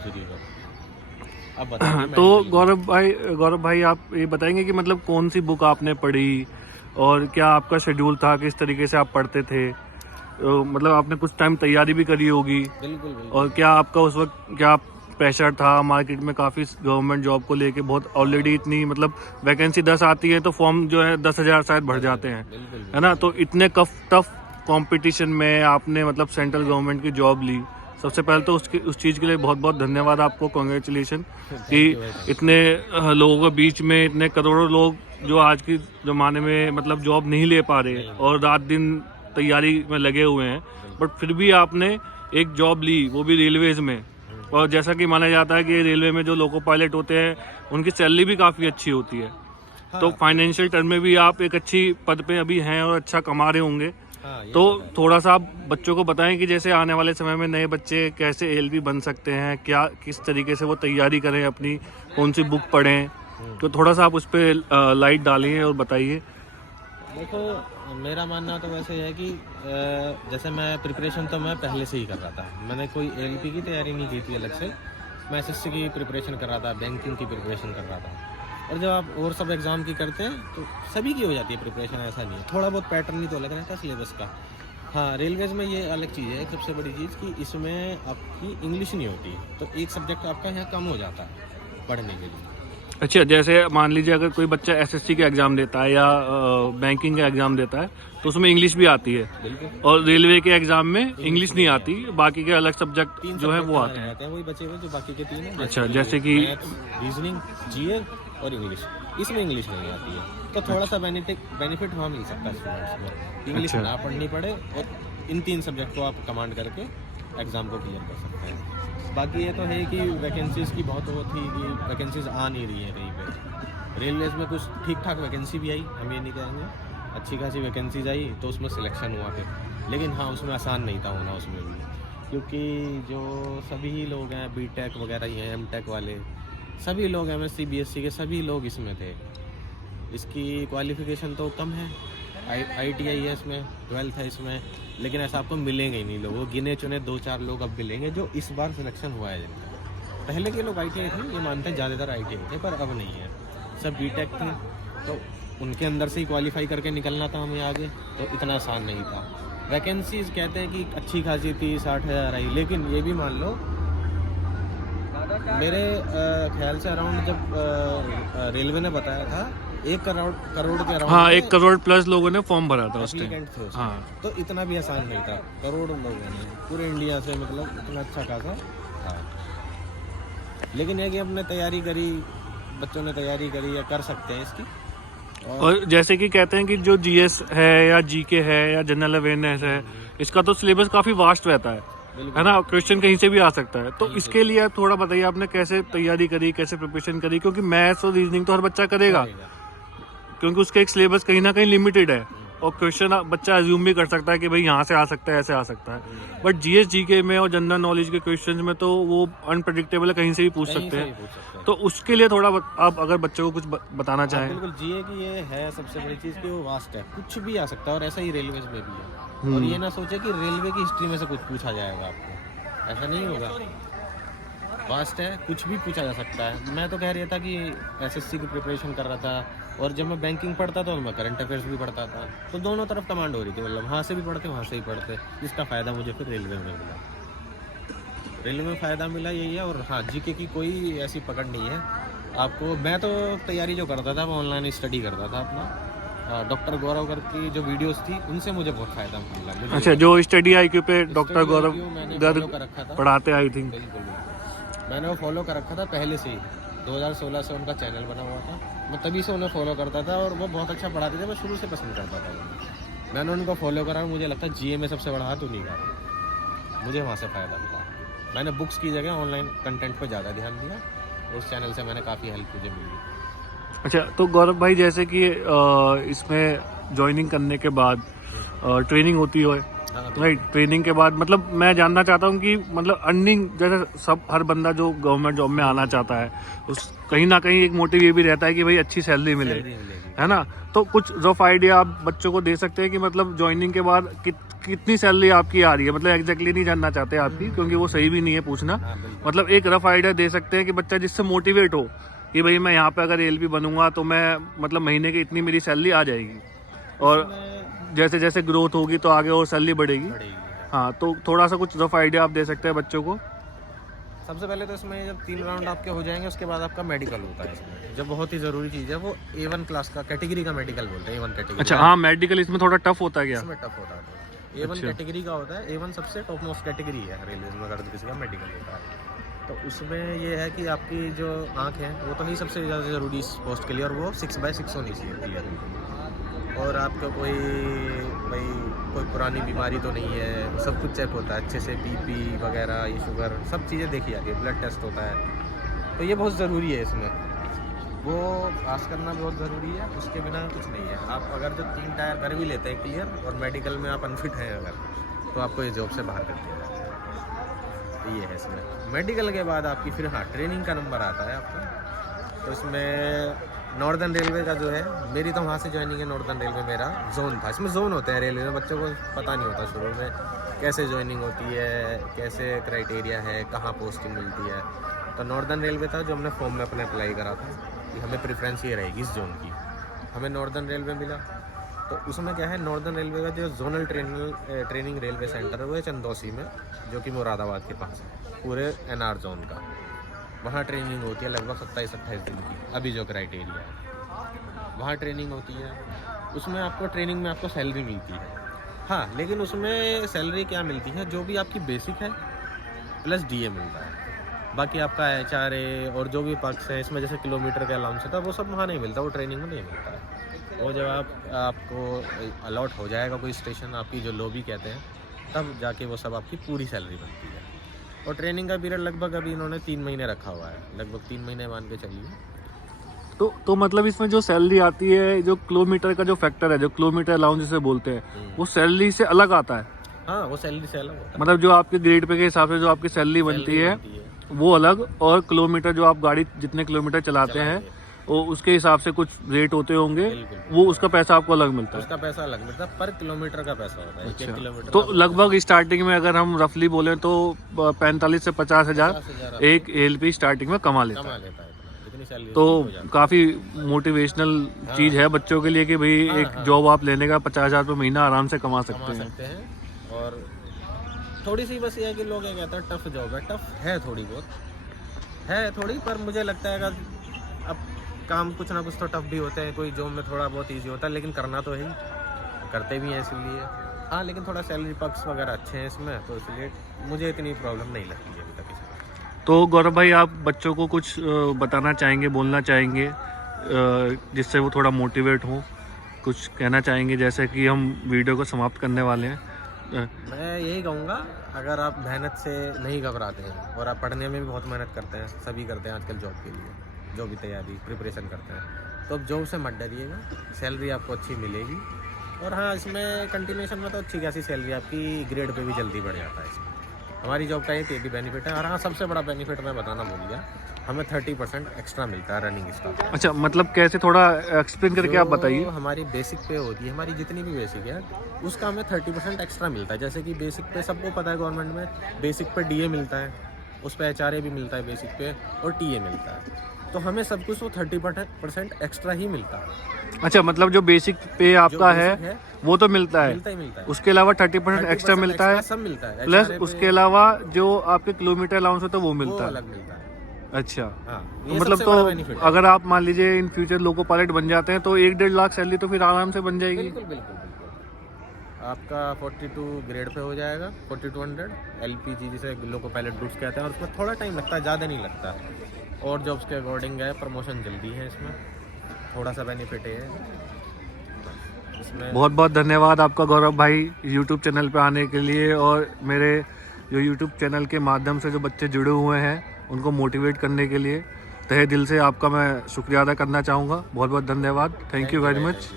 दूसरी को। अब बताइए। तो गौरव भाई आप ये बताएंगे कि मतलब कौन सी बुक आपने पढ़ी और क्या आपका शेड्यूल था, किस तरीके से आप पढ़ते थे? मतलब आपने कुछ टाइम तैयारी भी करी होगी। बिल्कुल और क्या आपका उस वक्त क्या प्रेशर था? मार्केट में काफ़ी गवर्नमेंट जॉब को लेके बहुत ऑलरेडी इतनी मतलब वैकेंसी 10 आती है तो फॉर्म जो है 10,000 शायद भर जाते हैं, है ना? तो इतने टफ कंपटीशन में आपने मतलब सेंट्रल गवर्नमेंट की जॉब ली। सबसे पहले तो उस चीज़ के लिए बहुत बहुत धन्यवाद आपको, कॉन्ग्रेचुलेशन कि इतने लोगों के बीच में इतने करोड़ों लोग जो आज की ज़माने में मतलब जॉब नहीं ले पा रहे और रात दिन तैयारी में लगे हुए हैं, बट फिर भी आपने एक जॉब ली, वो भी रेलवेज़ में। और जैसा कि माना जाता है कि रेलवे में जो लोको पायलट होते हैं उनकी सैलरी भी काफ़ी अच्छी होती है। हाँ, तो फाइनेंशियल टर्म में भी आप एक अच्छी पद पे अभी हैं और अच्छा कमा रहे होंगे। हाँ, तो थोड़ा सा आप बच्चों को बताएं कि जैसे आने वाले समय में नए बच्चे कैसे एएलपी बन सकते हैं, क्या किस तरीके से वो तैयारी करें अपनी, कौन सी बुक पढ़ें, तो थोड़ा सा आप उस पर लाइट डालिए और बताइए। देखो, मेरा मानना तो वैसे है कि जैसे मैं प्रिपरेशन तो मैं पहले से ही कर रहा था। मैंने कोई एएलपी की तैयारी नहीं की थी अलग से, मैं एसएससी की प्रिपरेशन कर रहा था, बैंकिंग की प्रिपरेशन कर रहा था। और जब आप और सब एग्ज़ाम की करते हैं तो सभी की हो जाती है प्रिपरेशन, ऐसा नहीं है। थोड़ा बहुत पैटर्न ही तो अलग रहता है सिलेबस का। हाँ, रेलवेज़ में ये अलग चीज़ है, सबसे बड़ी चीज़ कि इसमें आपकी इंग्लिश नहीं होती, तो एक सब्जेक्ट आपका यहाँ कम हो जाता है पढ़ने के लिए। अच्छा, जैसे मान लीजिए अगर कोई बच्चा एसएससी का एग्ज़ाम देता है या बैंकिंग का एग्ज़ाम देता है तो उसमें इंग्लिश भी आती है, और रेलवे के एग्ज़ाम में इंग्लिश नहीं आती, बाकी के अलग सब्जेक्ट जो है वो आते हैं। वही बचे हुए जो बाकी के 3 हैं। अच्छा, जैसे कि रीजनिंग, जीएल और इंग्लिश, इसमें इंग्लिश नहीं आती है, तो थोड़ा सा बेनिफिट वहाँ मिल सकता है स्टूडेंट्स को। इंग्लिश ना पढ़नी पड़े और इन 3 सब्जेक्ट को आप कमांड करके एग्ज़ाम को क्लियर कर सकते हैं। बाकी ये तो है कि वैकेंसीज़ की बहुत वो थी कि वैकेंसीज़ आ नहीं रही है कहीं पे। रेलवेज़ में कुछ ठीक ठाक वैकेंसी भी आई, हम ये नहीं कहेंगे, अच्छी खासी वैकेंसीज आई तो उसमें सिलेक्शन हुआ फिर। लेकिन हाँ, उसमें आसान नहीं था होना उसमें भी, क्योंकि जो सभी लोग हैं बीटेक वगैरह ही हैं, एमटेक वाले सभी लोग, एमएससी बीएससी के सभी लोग इसमें थे। इसकी क्वालिफ़िकेशन तो कम है, ITI है इसमें, 12th है इसमें, लेकिन ऐसा आपको मिलेंगे ही नहीं लोग। वो गिने चुने 2-4 लोग अब मिलेंगे जो इस बार सिलेक्शन हुआ है जिनका। पहले के लोग ITI थे, ये मानते हैं ज़्यादातर ITI थे, पर अब नहीं है, सब बीटेक थे, तो उनके अंदर से ही क्वालिफाई करके निकलना था हमें आगे, तो इतना आसान नहीं था। वैकेंसीज कहते हैं कि अच्छी खासी थी, 60,000 आई, लेकिन ये भी मान लो मेरे ख्याल से अराउंड जब रेलवे ने बताया था 1 करोड़ के अराउंड। हाँ, 1 करोड़ प्लस लोगों ने फॉर्म भरा था उस टाइम। हाँ, तो इतना भी आसान नहीं था, करोड़ों लोगों ने पूरे इंडिया से, मतलब इतना अच्छा खासा था। लेकिन ये कि हमने तैयारी करी, बच्चों ने तैयारी करी, या कर सकते हैं इसकी। और जैसे कि कहते हैं कि जो जीएस है या जीके है या जनरल अवेयरनेस है, इसका तो सिलेबस काफ़ी वास्ट रहता है ना, क्वेश्चन कहीं से भी आ सकता है। तो इसके लिए थोड़ा बताइए आपने कैसे तैयारी करी, कैसे प्रिपरेशन करी? क्योंकि मैथ्स और रीजनिंग तो हर बच्चा करेगा, क्योंकि उसका एक सिलेबस कहीं ना कहीं लिमिटेड है, और क्वेश्चन बच्चा अज्यूम भी कर सकता है कि भाई यहाँ से आ सकता है, ऐसे आ सकता है। बट जीएस जीके में और जनरल नॉलेज के क्वेश्चंस में तो वो अनप्रेडिक्टेबल है, कहीं से भी पूछ सकते हैं। तो उसके लिए थोड़ा आप अगर बच्चों को कुछ बताना चाहें। बिल्कुल, जीए की ये है सबसे बड़ी चीज़ कि वो वास्ट है, कुछ भी आ सकता है, और ऐसा ही रेलवे में भी है। और ये ना सोचे कि रेलवे की हिस्ट्री में से कुछ पूछा जाएगा आपको, ऐसा नहीं होगा। वास्ट है, कुछ भी पूछा जा सकता है। मैं तो कह रहा था कि एसएससी की प्रिपरेशन कर रहा था, और जब मैं बैंकिंग पढ़ता था तो मैं करंट अफेयर्स भी पढ़ता था, तो दोनों तरफ कमांड हो रही थी, मतलब वहाँ से भी पढ़ते वहाँ से ही पढ़ते। इसका फ़ायदा मुझे फिर रेलवे में मिला, रेलवे में फ़ायदा मिला यही है। और हाँ, जीके की कोई ऐसी पकड़ नहीं है आपको। मैं तो तैयारी जो करता था, मैं ऑनलाइन स्टडी करता था अपना, डॉक्टर गौरव कर की जो वीडियोस थी उनसे मुझे बहुत फ़ायदा मिला। अच्छा, जो स्टडी IQ पे डॉक्टर गौरव पढ़ाते, आई थिंक बिल्कुल मैंने वो फॉलो कर रखा था पहले से ही। 2016 से उनका चैनल बना हुआ था, मैं तभी से उन्हें फॉलो करता था, और वो बहुत अच्छा पढ़ाते थे, मैं शुरू से पसंद करता था। मैंने उनको फॉलो करा, मुझे लगता है जीए में सबसे बड़ा हाथ उन्हीं का, मुझे वहाँ से फ़ायदा मिला। मैंने बुक्स की जगह ऑनलाइन कंटेंट पर ज़्यादा ध्यान दिया, उस चैनल से मैंने काफ़ी हेल्प मुझे मिली। अच्छा, तो गौरव भाई जैसे कि इसमें ज्वाइनिंग करने के बाद ट्रेनिंग होती है, हाँ, राइट। ट्रेनिंग के बाद मतलब मैं जानना चाहता हूँ कि मतलब अर्निंग, जैसे सब हर बंदा जो गवर्नमेंट जॉब में आना चाहता है उस कहीं ना कहीं एक मोटिव ये भी रहता है कि भाई अच्छी सैलरी मिले, सैलरी मिलेगी। है ना। तो कुछ रफ आइडिया आप बच्चों को दे सकते हैं कि मतलब ज्वाइनिंग के बाद कितनी सैलरी आपकी आ रही है, मतलब एग्जैक्टली नहीं जानना चाहते आपकी, क्योंकि वो सही भी नहीं है पूछना। हाँ, बिल्कुल। मतलब एक रफ आइडिया दे सकते हैं कि बच्चा जिससे मोटिवेट हो कि भाई मैं यहाँ पे अगर एलपी बनूंगा तो मैं मतलब महीने की इतनी मेरी सैलरी आ जाएगी, और इसमें जैसे जैसे ग्रोथ होगी तो आगे और सैलरी बढ़ेगी। बढ़ेगी। हाँ, तो थोड़ा सा कुछ रफ आइडिया आप दे सकते हैं बच्चों को। सबसे पहले तो इसमें जब 3 राउंड आपके हो जाएंगे उसके बाद आपका मेडिकल होता है इसमें, जो बहुत ही ज़रूरी चीज़ है। वो A1 क्लास का कैटेगरी का मेडिकल बोलते हैं, A1 कैटेगरी। अच्छा, हाँ, मेडिकल इसमें थोड़ा टफ होता है क्या? इसमें टफ होता है। A1 कैटेगरी का होता है। A1 सबसे टॉप मोस्ट कैटेगरी है रेलवे में, अगर किसी का मेडिकल होता है तो उसमें ये है कि आपकी जो आँख है वो तो ही सबसे ज़्यादा ज़रूरी इस पोस्ट के लिए, और वो 6/6 होनी चाहिए क्लियर। और आपका कोई पुरानी बीमारी तो नहीं है, सब कुछ चेक होता है अच्छे से, BP वगैरह, ये शुगर, सब चीज़ें देखी जाती है, ब्लड टेस्ट होता है। तो ये बहुत ज़रूरी है इसमें, वो पास करना बहुत ज़रूरी है, उसके बिना कुछ नहीं है। आप अगर जो 3 टायर कर भी लेते हैं क्लियर और मेडिकल में आप अनफिट हैं अगर, तो आपको ये जॉब से बाहर कर दिया जाएगा। तो ये है इसमें। मेडिकल के बाद आपकी फिर हाँ ट्रेनिंग का नंबर आता है आपका। तो इसमें नॉर्दर्न रेलवे का जो है, मेरी तो वहाँ से ज्वाइनिंग है नॉर्दर्न रेलवे, मेरा जोन था। इसमें जोन होते हैं रेलवे में, बच्चों को पता नहीं होता शुरू में कैसे ज्वाइनिंग होती है, कैसे क्राइटेरिया है, कहाँ पोस्टिंग मिलती है। तो नॉर्दर्न रेलवे था जो हमने फॉर्म में अपने अप्लाई करा था कि हमें प्रेफरेंस ये रहेगी इस जोन की। हमें नॉर्दर्न रेलवे मिला। तो उसमें क्या है, नॉर्दर्न रेलवे का जो जोनल ट्रेनिंग रेलवे सेंटर है वो है चंदौसी में, जो कि मुरादाबाद के पास है, पूरे NR जोन का। वहाँ ट्रेनिंग होती है लगभग 27-28 दिन की, अभी जो क्राइटेरिया है वहाँ ट्रेनिंग होती है। उसमें आपको ट्रेनिंग में आपको सैलरी मिलती है। हाँ, लेकिन उसमें सैलरी क्या मिलती है, जो भी आपकी बेसिक है प्लस DA मिलता है। बाकी आपका HRA और जो भी पक्ष है इसमें, जैसे किलोमीटर का अलाउंस होता है, वो सब वहाँ नहीं मिलता, वो ट्रेनिंग में नहीं मिलता है। वो जब आपको अलॉट हो जाएगा कोई स्टेशन, आपकी जो लॉबी कहते हैं, तब जाके वो सब आपकी पूरी सैलरी बनती है। और ट्रेनिंग का पीरियड लगभग अभी इन्होंने 3 महीने रखा हुआ है, लगभग 3 महीने मान के चलिए। तो मतलब इसमें जो सैलरी आती है, जो किलोमीटर का जो फैक्टर है, जो किलोमीटर अलाउंस जिसे बोलते हैं, वो सैलरी से अलग आता है। हाँ, वो सैलरी से अलग होता है। मतलब जो आपके ग्रेड पे के हिसाब से जो आपकी सैलरी बनती है वो अलग, और किलोमीटर जो आप गाड़ी जितने किलोमीटर चलाते हैं वो उसके हिसाब से कुछ रेट होते होंगे, वो उसका पैसा आपको अलग मिलता है। उसका पैसा अलग मिलता है, पर किलोमीटर का पैसा होता है। अच्छा। 1 किलोमीटर तो लगभग स्टार्टिंग में अगर हम रफली बोलें तो 45 से 50 हजार एक LP स्टार्टिंग में कमा लेता है। लेता है इतनी सैलरी। तो काफी मोटिवेशनल चीज है बच्चों के लिए कि भाई एक जॉब आप लेने का 50,000 रुपये महीना आराम से कमा सकते हैं। और थोड़ी सी बस ये है कि लोग ये कहते हैं टफ जॉब है, टफ है, थोड़ी बहुत है थोड़ी, पर मुझे लगता है कि अब काम कुछ ना कुछ तो टफ भी होते हैं, कोई जॉब में थोड़ा बहुत ईजी होता है, लेकिन करना तो है ही, करते भी हैं इसलिए। हाँ, लेकिन थोड़ा सैलरी पक्ष वगैरह अच्छे हैं इसमें, तो इसलिए मुझे इतनी प्रॉब्लम नहीं लगती है अभी तक इसमें। तो गौरव भाई, आप बच्चों को कुछ बताना चाहेंगे, बोलना चाहेंगे जिससे वो थोड़ा मोटिवेट हो, कुछ कहना चाहेंगे, जैसे कि हम वीडियो को समाप्त करने वाले हैं? मैं यही कहूँगा, अगर आप मेहनत से नहीं घबराते हैं और आप पढ़ने में भी बहुत मेहनत करते हैं, सभी करते हैं आजकल जॉब के लिए, जो भी तैयारी प्रिपरेशन करते हैं, तो अब जॉब से मत डरिएगा, सैलरी आपको अच्छी मिलेगी। और हाँ, इसमें कंटिन्यूएशन में तो अच्छी खासी सैलरी आपकी ग्रेड पे भी जल्दी बढ़ जाता है इसमें। हमारी जॉब का एक भी बेनिफिट है। और हाँ, सबसे बड़ा बेनिफिट मैं बताना भूल गया, हमें 30% एक्स्ट्रा मिलता है रनिंग स्टाफ। अच्छा, मतलब कैसे, थोड़ा एक्सप्लेन करके आप बताइए। हमारी बेसिक पे होती है, हमारी जितनी भी बेसिक है उसका हमें 30% एक्स्ट्रा मिलता है। जैसे कि बेसिक पे सबको पता है गवर्नमेंट में बेसिक पे DA मिलता है, उस पर HRA भी मिलता है बेसिक पे, और TA मिलता है, तो हमें सब कुछ वो 30% एक्स्ट्रा ही मिलता है। अच्छा, मतलब जो बेसिक पे आपका है वो तो मिलता है, मिलता ही मिलता है, उसके अलावा 30% एक्स्ट्रा मिलता है, सब मिलता है, प्लस उसके अलावा जो आपके किलोमीटर अलाउंस होता है वो मिलता है, अलग मिलता है। अच्छा, हाँ, तो मतलब तो अगर आप मान लीजिए इन फ्यूचर लोको पायलट बन जाते हैं तो 1-1.5 लाख सैलरी तो फिर आराम से बन जाएगी। बिल्कुल बिल्कुल बिल्कुल। आपका 42 ग्रेड पे हो जाएगा, 4200 LPG जिसे लोको पायलट ग्रुप्स कहते हैं, और उसमें थोड़ा टाइम लगता है, ज़्यादा नहीं लगता है, और जॉब्स के अकॉर्डिंग है, प्रमोशन जल्दी है, इसमें थोड़ा सा बेनिफिट है इसमें। बहुत बहुत धन्यवाद आपका गौरव भाई यूट्यूब चैनल पे आने के लिए, और मेरे जो यूट्यूब चैनल के माध्यम से जो बच्चे जुड़े हुए हैं उनको मोटिवेट करने के लिए तहे दिल से आपका मैं शुक्रिया अदा करना चाहूँगा। बहुत बहुत धन्यवाद। Thank you very much.